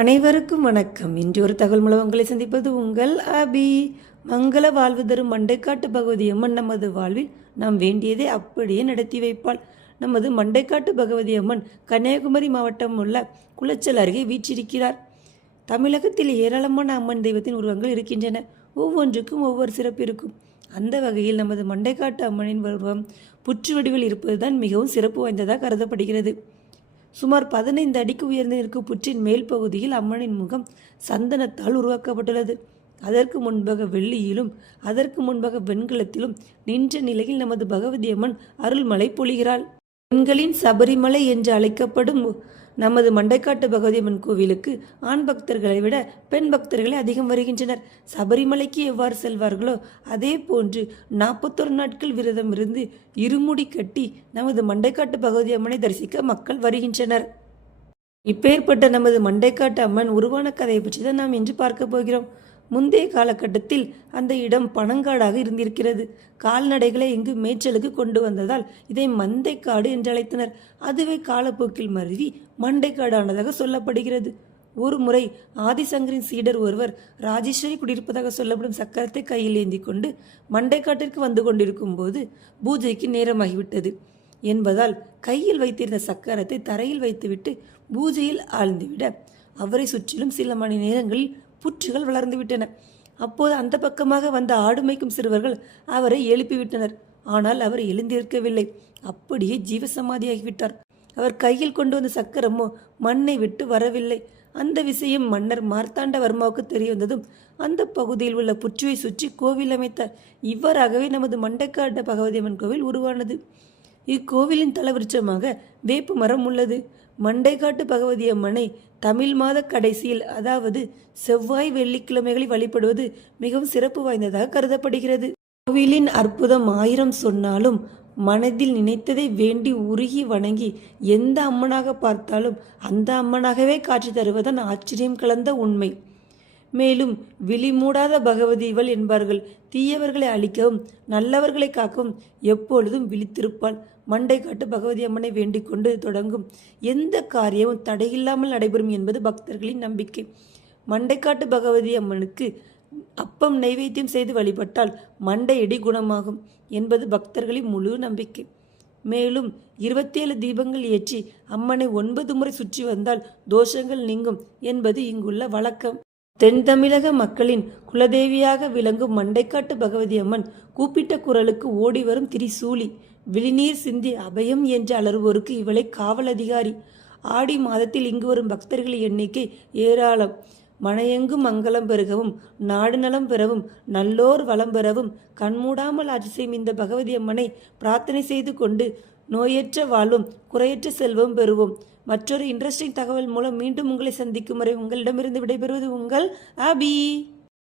அனைவருக்கும் வணக்கம். இன்று ஒரு தகவல் மூலம் உங்களை சந்திப்பது உங்கள் அபி. மங்கள வாழ்வு தரும் மண்டைக்காட்டு பகவதி அம்மன். நமது வாழ்வில் நாம் வேண்டியதை அப்படியே நடத்தி வைப்பாள். நமது மண்டைக்காட்டு பகவதி அம்மன் கன்னியாகுமரி மாவட்டம் உள்ள குளச்சல் அருகே வீற்றிருக்கிறார். தமிழகத்தில் ஏராளமான அம்மன் தெய்வத்தின் உருவங்கள் இருக்கின்றன. ஒவ்வொன்றுக்கும் ஒவ்வொரு சிறப்பு இருக்கும். அந்த வகையில் நமது மண்டைக்காட்டு அம்மனின் உருவம் புற்று வடிவில் இருப்பதுதான் மிகவும் சிறப்பு வாய்ந்ததாக கருதப்படுகிறது. சுமார் பதினைந்து அடிக்கு உயர்ந்து நிற்கும் புற்றின் மேல் பகுதியில் அம்மனின் முகம் சந்தனத்தால் உருவாக்கப்பட்டுள்ளது. அதற்கு முன்பாக வெள்ளியிலும் அதற்கு முன்பாக வெண்கலத்திலும் நின்ற நிலையில் நமது பகவதி அம்மன் அருள்மலை பொழிகிறாள். பெண்களின் சபரிமலை என்று அழைக்கப்படும் நமது மண்டைக்காட்டு பகவதியம்மன் கோவிலுக்கு ஆண் பக்தர்களை விட பெண் பக்தர்களே அதிகம் வருகின்றனர். சபரிமலைக்கு எவ்வாறு செல்வார்களோ அதே போன்று நாற்பத்தொரு நாட்கள் விரதம் இருந்து இருமுடி கட்டி நமது மண்டைக்காட்டு பகவதியம்மனை தரிசிக்க மக்கள் வருகின்றனர். இப்பேற்பட்ட நமது மண்டைக்காட்டு அம்மன் உருவான கதையை பற்றி தான் நாம் இன்று பார்க்க போகிறோம். முந்தைய காலகட்டத்தில் அந்த இடம் பனங்காடாக இருந்திருக்கிறது. கால்நடைகளை இங்கு மேய்ச்சலுக்கு கொண்டு வந்ததால் இதை மந்தைக்காடு என்று அழைத்தனர். அதுவே காலப்போக்கில் மருவி மண்டைக்காடானதாக சொல்லப்படுகிறது. ஒரு முறை ஆதிசங்கரின் சீடர் ஒருவர் ராஜேஸ்வரி குடியிருப்பதாக சொல்லப்படும் சக்கரத்தை கையில் ஏந்தி கொண்டு மண்டைக்காட்டிற்கு வந்து கொண்டிருக்கும் போது பூஜைக்கு நேரமாகிவிட்டது என்பதால் கையில் வைத்திருந்த சக்கரத்தை தரையில் வைத்துவிட்டு பூஜையில் ஆழ்ந்துவிட அவரை சுற்றிலும் சில மணி நேரங்களில் புற்றுகள் வளர்ந்துவிட்டன அப்போது அந்த பக்கமாக வந்த ஆடுமைக்கும் சிறுவர்கள் அவரை எழுப்பிவிட்டனர். ஆனால் அவர் எழுந்திருக்கவில்லை. அப்படியே ஜீவசமாதியாகிவிட்டார். அவர் கையில் கொண்டு வந்த சக்கரமோ மண்ணை விட்டு வரவில்லை. அந்த விஷயம் மன்னர் மார்த்தாண்டவர்மாவுக்கு தெரிய வந்ததும் அந்த பகுதியில் உள்ள புற்றுவை சுற்றி கோவில் அமைத்தார் இவ்வாறாகவே நமது மண்டைக்காட்ட பகவதியம்மன் கோவில் உருவானது. இக்கோவிலின் தலவிருட்சமாக வேப்பு மரம் உள்ளது. மண்டைக்காட்டு பகவதி அம்மனை தமிழ் மாத கடைசியில் அதாவது செவ்வாய் வெள்ளிக்கிழமைகளில் வழிபடுவது மிகவும் சிறப்பு வாய்ந்ததாக கருதப்படுகிறது. கோவிலின் அற்புதம் ஆயிரம் சொன்னாலும் மனதில் நினைத்ததை வேண்டி உருகி வணங்கி எந்த அம்மனாக பார்த்தாலும் அந்த அம்மனாகவே காட்சி தருவதன் ஆச்சரியம் கலந்த உண்மை. மேலும் விழிமூடாத பகவதி இவள் என்பார்கள். தீயவர்களை அழிக்கவும் நல்லவர்களை காக்கவும் எப்பொழுதும் விழித்திருப்பாள். மண்டை காட்டு பகவதி அம்மனை வேண்டிக் கொண்டு தொடங்கும் எந்த காரியமும் தடையில்லாமல் நடைபெறும் என்பது பக்தர்களின் நம்பிக்கை. மண்டைக்காட்டு பகவதி அம்மனுக்கு அப்பம் நைவேத்தியம் செய்து வழிபட்டால் மண்டையடி குணமாகும் என்பது பக்தர்களின் முழு நம்பிக்கை. மேலும் இருபத்தேழு தீபங்கள் ஏற்றி அம்மனை ஒன்பது முறை சுற்றி வந்தால் தோஷங்கள் நீங்கும் என்பது இங்குள்ள வழக்கம். தென் தமிழக மக்களின் குலதேவியாக விளங்கும் மண்டைக்காட்டு பகவதி அம்மன் கூப்பிட்ட குரலுக்கு ஓடி வரும் திரிசூலி. விழிநீர் சிந்தி அபயம் என்று அலறுவோருக்கு இவளை காவல் அதிகாரி. ஆடி மாதத்தில் இங்கு வரும் பக்தர்களின் எண்ணிக்கை ஏராளம். மனையெங்கும் மங்களம் பெருகவும் நாடு நலம் பெறவும் நல்லோர் வளம் பெறவும் கண்மூடாமல் ஆட்சி செய்யும் இந்த பகவதி அம்மனை பிரார்த்தனை செய்து கொண்டு நோயற்ற வாழ்வும் குறையற்ற செல்வம் பெறுவோம். மற்றொரு இன்ட்ரெஸ்டிங் தகவல் மூலம் மீண்டும் உங்களை சந்திக்கும் வரை உங்களிடமிருந்து விடைபெறுவது உங்கள் ஆபி.